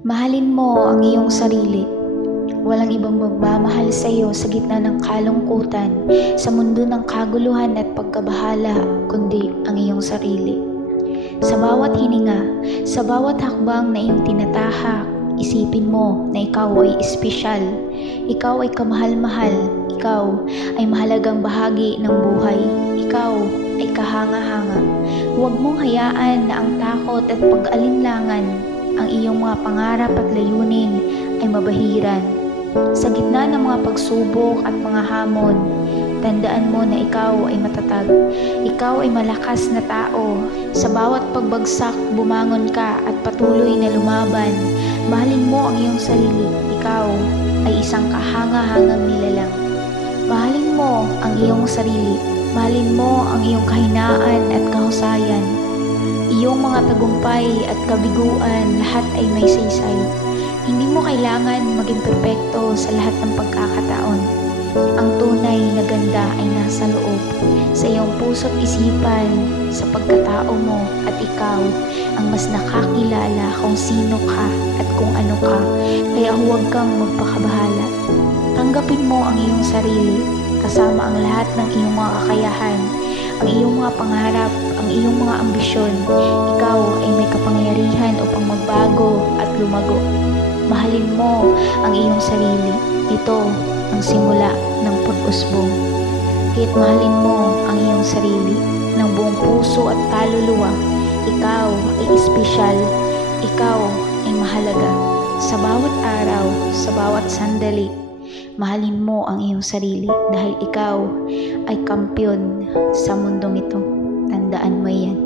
Mahalin mo ang iyong sarili. Walang ibang magmamahal sa iyo sa gitna ng kalungkutan, sa mundo ng kaguluhan at pagkabahala, kundi ang iyong sarili. Sa bawat hininga, sa bawat hakbang na iyong tinatahak, isipin mo na ikaw ay espesyal. Ikaw ay kamahal-mahal. Ikaw ay mahalagang bahagi ng buhay. Ikaw ay kahanga-hanga. Huwag mong hayaan na ang takot at pag-alinlangan, ang iyong mga pangarap at layunin ay mabahiran. Sa gitna ng mga pagsubok at mga hamon, tandaan mo na ikaw ay matatag. Ikaw ay malakas na tao. Sa bawat pagbagsak, bumangon ka at patuloy na lumaban. Mahalin mo ang iyong sarili. Ikaw ay isang kahanga-hangang nilalang. Mahalin mo ang iyong sarili. Mahalin mo ang iyong kahinaan at kahusayan. Iyong mga tagumpay at kabiguan, lahat ay may saysay. Hindi mo kailangan maging perpekto sa lahat ng pagkakataon. Ang tunay na ganda ay nasa loob, sa iyong puso't isipan, sa pagkatao mo, at ikaw ang mas nakakilala kung sino ka at kung ano ka, kaya huwag kang magpakabahala. Tanggapin mo ang iyong sarili, kasama ang lahat ng iyong mga kakayahan, ang iyong mga pangarap, ang iyong mga ambisyon. Ikaw ay may kapangyarihan upang magbago at lumago. Mahalin mo ang iyong sarili. Ito ang simula ng pag-usbong. Kaya't mahalin mo ang iyong sarili ng buong puso at kaluluwa. Ikaw ay espesyal. Ikaw ay mahalaga. Sa bawat araw, sa bawat sandali, mahalin mo ang iyong sarili dahil ikaw ay kampiyon sa mundong ito. Tandaan mo yan.